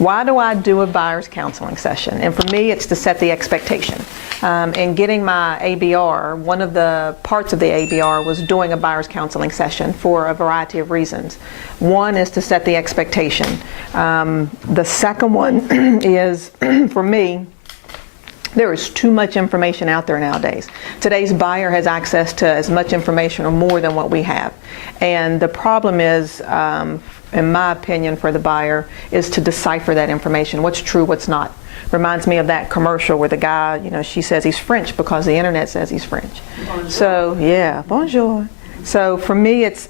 Why do I do a buyer's counseling session? And for me, it's to set the expectation. In getting my ABR, one of the parts of the ABR was doing a buyer's counseling session for a variety of reasons. One is to set the expectation. The second one is, for me, there is too much information out there nowadays. Today's buyer has access to as much information or more than what we have. And the problem is, in my opinion, for the buyer, is to decipher that information. What's true, what's not. Reminds me of that commercial where the guy, she says he's French because the internet says he's French. Bonjour. So, yeah, bonjour. So for me, it's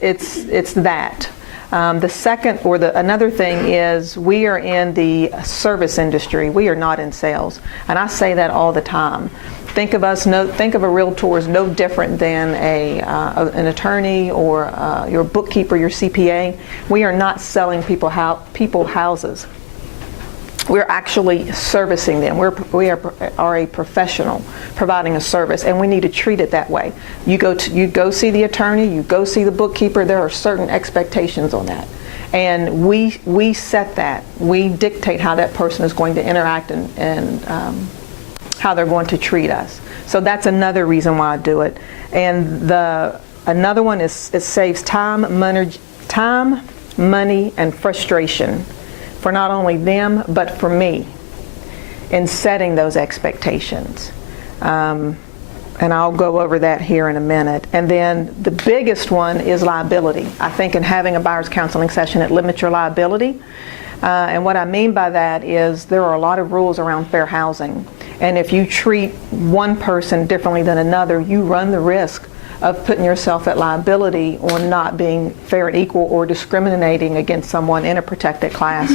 that. The second, or another thing is, we are in the service industry. We are not in sales, and I say that all the time. Think of a realtor as no different than an attorney or your bookkeeper, your CPA. We are not selling people houses. We're actually servicing them. We are a professional providing a service, and we need to treat it that way. You go see the attorney, you go see the bookkeeper. There are certain expectations on that, and we set that. We dictate how that person is going to interact and how they're going to treat us. So that's another reason why I do it. And another one is it saves time, money, and frustration for not only them, but for me in setting those expectations. And I'll go over that here in a minute. And then the biggest one is liability. I think in having a buyer's counseling session, it limits your liability. And what I mean by that is there are a lot of rules around fair housing. And if you treat one person differently than another, you run the risk of putting yourself at liability on not being fair and equal or discriminating against someone in a protected class.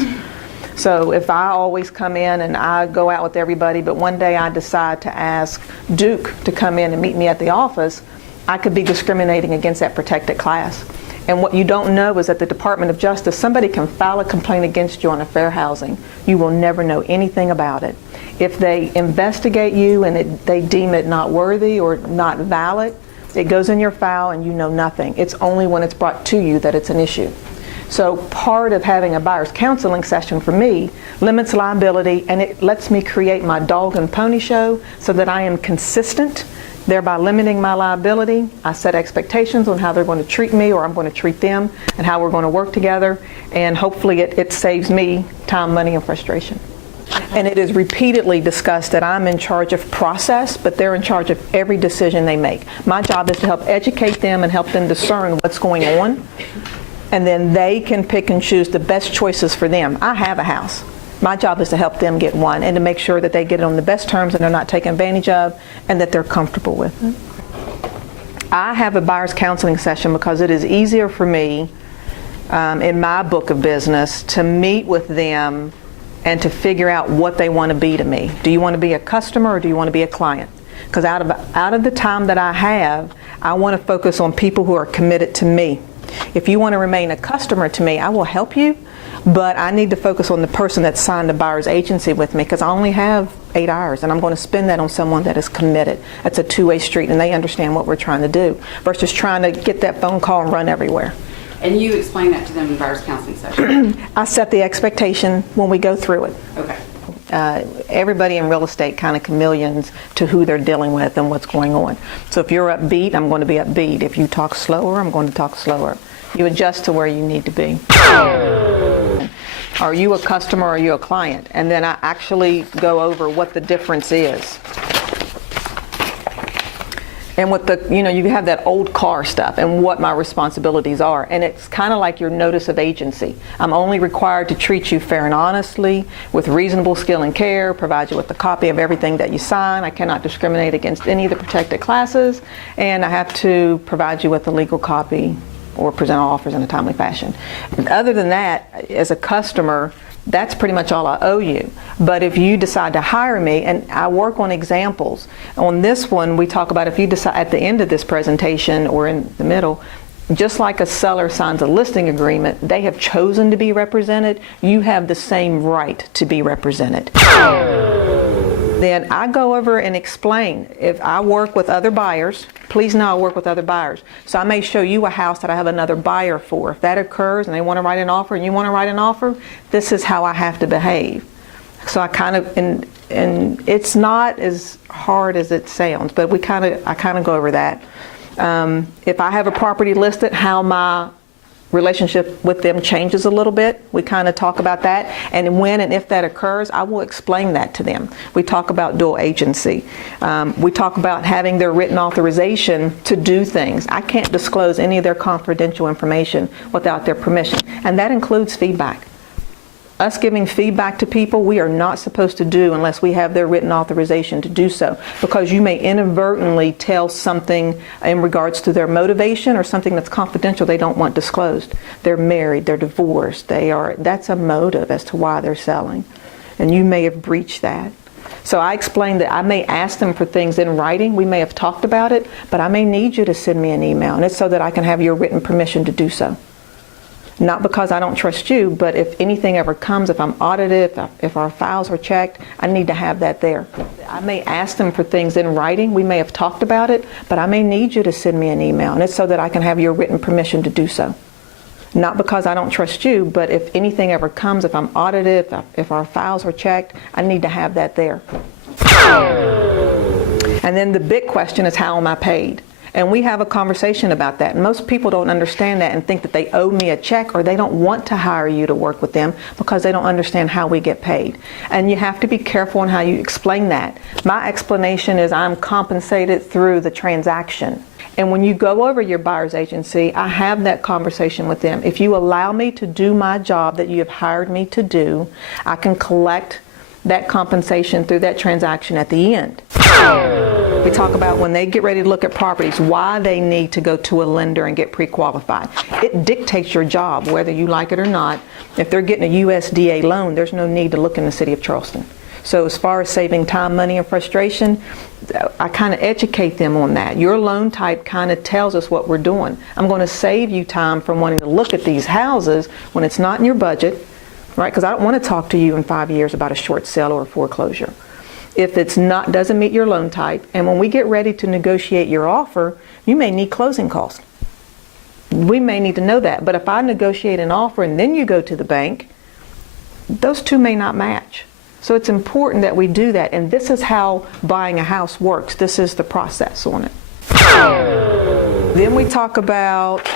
So if I always come in and I go out with everybody, but one day I decide to ask Duke to come in and meet me at the office, I could be discriminating against that protected class. And what you don't know is that the Department of Justice, somebody can file a complaint against you on a fair housing. You will never know anything about it. If they investigate you and they deem it not worthy or not valid, it goes in your file and you know nothing. It's only when it's brought to you that it's an issue. So part of having a buyer's counseling session for me limits liability, and it lets me create my dog and pony show so that I am consistent, thereby limiting my liability. I set expectations on how they're going to treat me or I'm going to treat them and how we're going to work together, and hopefully it saves me time, money, and frustration. And it is repeatedly discussed that I'm in charge of process, but they're in charge of every decision they make. My job is to help educate them and help them discern what's going on, and then they can pick and choose the best choices for them. I have a house. My job is to help them get one and to make sure that they get it on the best terms and they're not taken advantage of and that they're comfortable with it. I have a buyer's counseling session because it is easier for me in my book of business to meet with them and to figure out what they want to be to me. Do you want to be a customer or do you want to be a client? Because out of the time that I have, I want to focus on people who are committed to me. If you want to remain a customer to me, I will help you, but I need to focus on the person that signed the buyer's agency with me, because I only have 8 hours and I'm going to spend that on someone that is committed. That's a two-way street and they understand what we're trying to do versus trying to get that phone call and run everywhere. And you explain that to them in buyer's counseling session? I set the expectation when we go through it. Okay. Everybody in real estate kind of chameleons to who they're dealing with and what's going on. So if you're upbeat, I'm going to be upbeat. If you talk slower, I'm going to talk slower. You adjust to where you need to be. Are you a customer or are you a client? And then I actually go over what the difference is. And what you have that old car stuff and what my responsibilities are. And it's kind of like your notice of agency. I'm only required to treat you fair and honestly, with reasonable skill and care, provide you with a copy of everything that you sign. I cannot discriminate against any of the protected classes, and I have to provide you with a legal copy or present our offers in a timely fashion. Other than that, as a customer, that's pretty much all I owe you. But if you decide to hire me, and I work on examples. On this one, we talk about if you decide at the end of this presentation or in the middle, just like a seller signs a listing agreement, they have chosen to be represented, you have the same right to be represented. then I go over and explain. If I work with other buyers, please know I work with other buyers. So I may show you a house that I have another buyer for. If that occurs and they want to write an offer and you want to write an offer, this is how I have to behave. So I kind of, and it's not as hard as it sounds, but I kind of go over that. If I have a property listed, how my relationship with them changes a little bit. We kind of talk about that, and when and if that occurs, I will explain that to them. We talk about dual agency. We talk about having their written authorization to do things. I can't disclose any of their confidential information without their permission, and that includes feedback. Us giving feedback to people, we are not supposed to do unless we have their written authorization to do so, because you may inadvertently tell something in regards to their motivation or something that's confidential they don't want disclosed. They're married, they're divorced, that's a motive as to why they're selling, and you may have breached that. So I explained that I may ask them for things in writing, we may have talked about it, but I may need you to send me an email, and it's so that I can have your written permission to do so. Not because I don't trust you, but if anything ever comes, if I'm audited, if our files are checked, I need to have that there. I may ask them for things in writing, we may have talked about it, but I may need you to send me an email, and it's so that I can have your written permission to do so. Not because I don't trust you, but if anything ever comes, if I'm audited, if our files are checked, I need to have that there. And then the big question is, how am I paid? And we have a conversation about that. And most people don't understand that and think that they owe me a check, or they don't want to hire you to work with them because they don't understand how we get paid. And you have to be careful in how you explain that. My explanation is I'm compensated through the transaction. And when you go over your buyer's agency, I have that conversation with them. If you allow me to do my job that you have hired me to do, I can collect that compensation through that transaction at the end. We talk about when they get ready to look at properties, why they need to go to a lender and get pre-qualified. It dictates your job, whether you like it or not. If they're getting a USDA loan, there's no need to look in the city of Charleston. So as far as saving time, money, and frustration, I kind of educate them on that. Your loan type kind of tells us what we're doing. I'm going to save you time from wanting to look at these houses when it's not in your budget, right? Because I don't want to talk to you in 5 years about a short sale or a foreclosure. If it's not, doesn't meet your loan type, and when we get ready to negotiate your offer, you may need closing costs. We may need to know that. But if I negotiate an offer and then you go to the bank, those two may not match. So it's important that we do that, and this is how buying a house works. This is the process on it. Then we talk about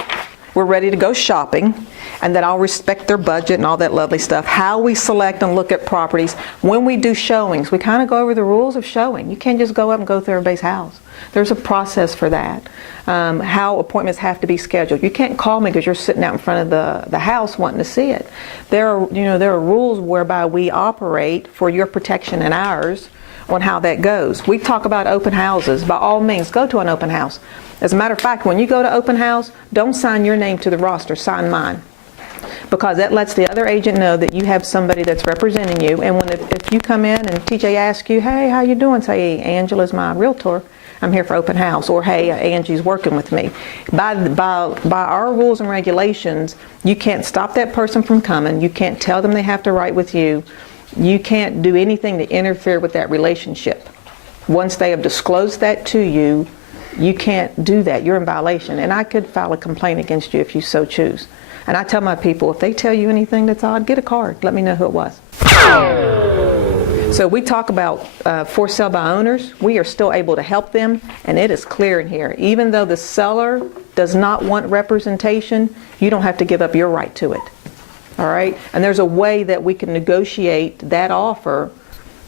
we're ready to go shopping, and that I'll respect their budget and all that lovely stuff. How we select and look at properties. When we do showings, we kind of go over the rules of showing. You can't just go up and go through everybody's house. There's a process for that. How appointments have to be scheduled. You can't call me because you're sitting out in front of the house wanting to see it. There are rules whereby we operate for your protection and ours on how that goes. We talk about open houses. By all means, go to an open house. As a matter of fact, when you go to open house, don't sign your name to the roster, sign mine. Because that lets the other agent know that you have somebody that's representing you. And if you come in and TJ asks you, hey, how you doing? Say, hey, Angela's my realtor. I'm here for open house. Or, hey, Angie's working with me. By our rules and regulations, you can't stop that person from coming. You can't tell them they have to write with you. You can't do anything to interfere with that relationship. Once they have disclosed that to you, you can't do that. You're in violation. And I could file a complaint against you if you so choose. And I tell my people, if they tell you anything that's odd, get a card. Let me know who it was. So we talk about for sale by owners. We are still able to help them, and it is clear in here. Even though the seller does not want representation, you don't have to give up your right to it. All right? And there's a way that we can negotiate that offer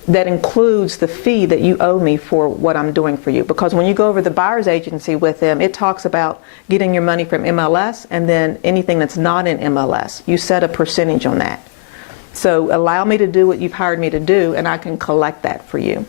that includes the fee that you owe me for what I'm doing for you. Because when you go over the buyer's agency with them, it talks about getting your money from MLS and then anything that's not in MLS. You set a percentage on that. So allow me to do what you've hired me to do, and I can collect that for you.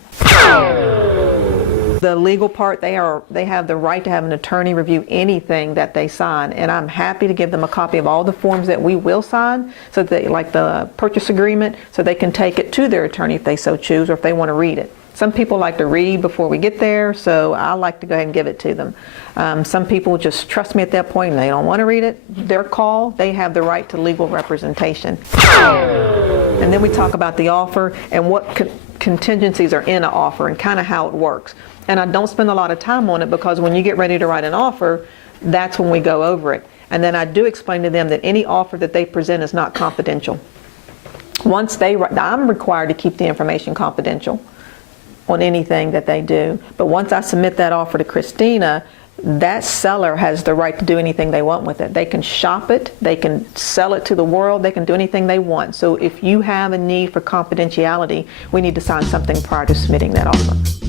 The legal part, they have the right to have an attorney review anything that they sign, and I'm happy to give them a copy of all the forms that we will sign, so that, like the purchase agreement, so they can take it to their attorney if they so choose, or if they want to read it. Some people like to read before we get there, so I like to go ahead and give it to them. Some people just trust me at that point and they don't want to read it. Their call, they have the right to legal representation. And then we talk about the offer and what contingencies are in an offer and kind of how it works. And I don't spend a lot of time on it because when you get ready to write an offer, that's when we go over it. And then I do explain to them that any offer that they present is not confidential. Once they write, I'm required to keep the information confidential on anything that they do. But once I submit that offer to Christina, that seller has the right to do anything they want with it. They can shop it, they can sell it to the world, they can do anything they want. So if you have a need for confidentiality, we need to sign something prior to submitting that offer.